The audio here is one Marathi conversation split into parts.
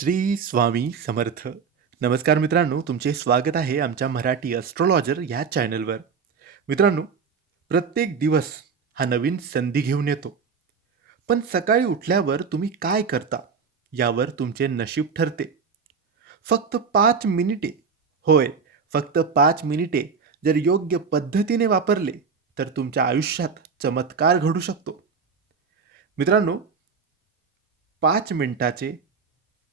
श्री स्वामी समर्थ. नमस्कार मित्रांनो, तुमचे स्वागत आहे आमच्या मराठी अस्ट्रोलॉजर या चॅनलवर. मित्रांनो, प्रत्येक दिवस हा नवीन संधी घेऊन येतो. पण सकाळी उठल्यावर तुम्ही काय करता, यावर तुमचे नशीब ठरते. फक्त पाच मिनिटे, होय, फक्त पाच मिनिटे जर योग्य पद्धतीने वापरले, तर तुमच्या आयुष्यात चमत्कार घडू शकतो. मित्रांनो, पाच मिनिटाचे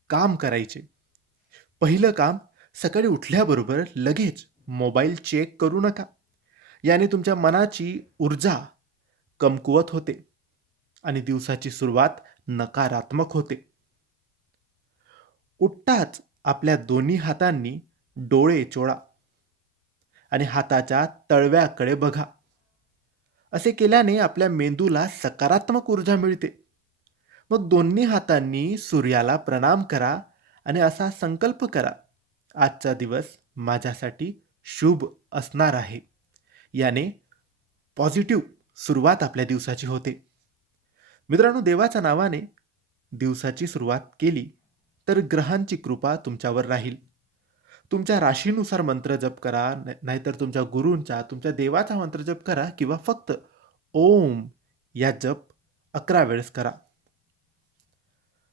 काम करायचे. पहिलं काम सकाळी उठल्याबरोबर लगेच मोबाईल चेक करू नका. याने तुमच्या मनाची ऊर्जा कमकुवत होते आणि दिवसाची सुरुवात नकारात्मक होते. उठताच आपल्या दोन्ही हातांनी डोळे चोळा आणि हाताच्या तळव्याकडे बघा. असे केल्याने आपल्या मेंदूला सकारात्मक ऊर्जा मिळते. मग दोन्ही हातांनी सूर्याला प्रणाम करा आणि असा संकल्प करा, आजचा दिवस माझ्यासाठी शुभ असणार आहे. याने पॉझिटिव्ह सुरुवात आपल्या दिवसाची होते. मित्रांनो, देवाच्या नावाने दिवसाची सुरुवात केली, तर ग्रहांची कृपा तुमच्यावर राहील. तुमच्या राशीनुसार मंत्र जप करा, न नाहीतर तुमच्या गुरूंचा, तुमच्या देवाचा मंत्र जप करा किंवा फक्त ओम या जप 11 वेळेस करा.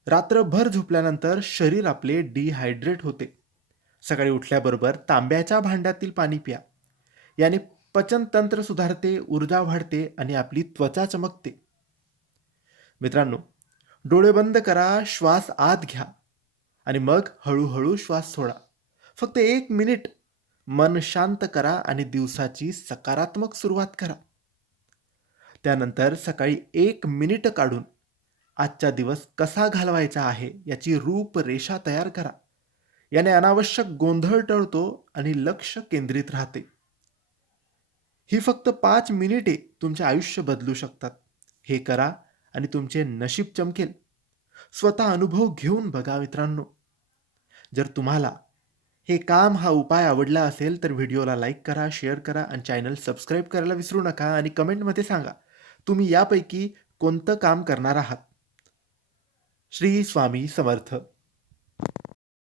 रात्रभर झोपल्यानंतर शरीर आपले डिहायड्रेट होते. सकाळी उठल्याबरोबर तांब्याच्या भांड्यातील पाणी प्या. याने पचनतंत्र सुधारते, ऊर्जा वाढते आणि आपली त्वचा चमकते. मित्रांनो, डोळे बंद करा, श्वास आत घ्या आणि मग हळूहळू श्वास सोडा. फक्त एक मिनिट मन शांत करा आणि दिवसाची सकारात्मक सुरुवात करा. त्यानंतर सकाळी एक मिनिट काढून आजचा दिवस कसा घालवायचा आहे याची रूपरेषा तयार करा. याने अनावश्यक गोंधळ टळतो आणि लक्ष केंद्रित राहते. ही फक्त पाच मिनिटे तुमचे आयुष्य बदलू शकतात. हे करा आणि तुमचे नशीब चमकेल. स्वतः अनुभव घेऊन बघा मित्रांनो. जर तुम्हाला हे काम, हा उपाय आवडला असेल, तर व्हिडिओला लाईक करा, शेअर करा आणि चॅनल सबस्क्राईब करायला विसरू नका आणि कमेंटमध्ये सांगा, तुम्ही यापैकी कोणतं काम करणार आहात. श्री स्वामी समर्थ.